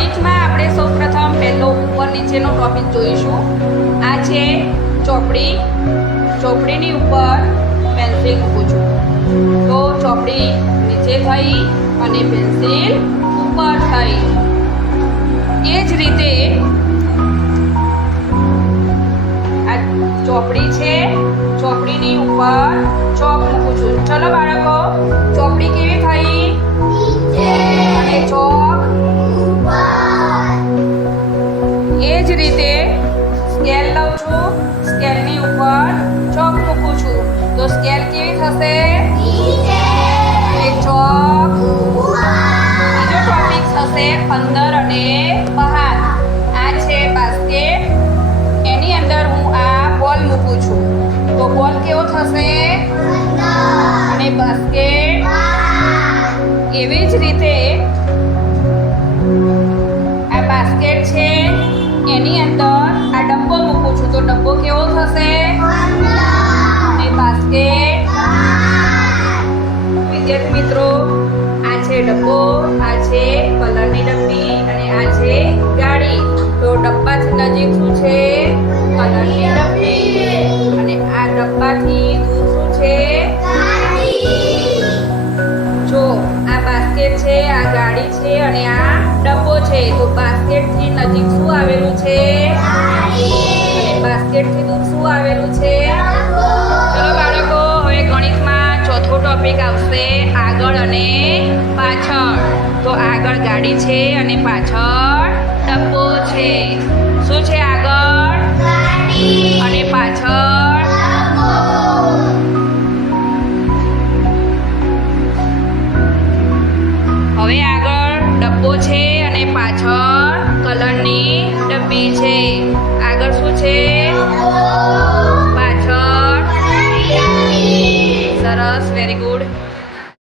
ગણિતમાં આપણે સૌપ્રથમ પહેલો ઉપર નીચેનો ટોપિક જોઈશું. આ છે ચોપડી. ચોપડીની ઉપર પેન્સિલ મૂકું છું. તો ચોપડી નીચે થઈ અને પેન્સિલ ઉપર થઈ. એ જ રીતે આ ચોપડી છે, ચોપડીની ઉપર ચોક મૂકું છું. ચલો બાળકો, ચોપડી કેવી થઈ અને ચોક. એ જ રીતે સ્કેલ લઉં છું, સ્કેલની ઉપર ચોક મૂકું છું. તો સ્કેલ કેવી થશે અને ચોક. બીજો ટોપિક થશે અંદર અને બહાર. આ છે બાસ્કેટ, એની અંદર હું આ બોલ મૂકું છું. તો બોલ કેવો થશે અને બાસ્કેટ. એવી જ રીતે આ બાસ્કેટ છે, એની અંદર આ ડબ્બો મૂકું છું. તો ડબ્બો કેવો થશે અને બાસ્કેટ. વિદ્યાર્થી મિત્રો, આ છે ડબ્બો, આ છે કલરની ડબ્બી અને આ છે ગાડી. તો ડબ્બાથી નજીક શું છે? કલરની ડબ્બી. અને આ ડબ્બાથી દૂર શું છે? જો આ બાસ્કેટ છે, આ ગાડી છે અને આ ડબ્બો છે. તો બાસ્કેટથી નજીક શું આવેલું છે? અને બાસ્કેટથી દૂર શું આવેલું છે? ચલો બાળકો, હવે ગણિતમાં ચોથો ટોપિક આવશે આગળ અને પાછળ. તો આગળ ગાડી છે અને પાછળ ડબ્બો છે. શું છે આગળ અને પાછળ? હવે આગળ ડબ્બો છે અને પાછળ કલરની ડબ્બી છે. આગળ શું છે?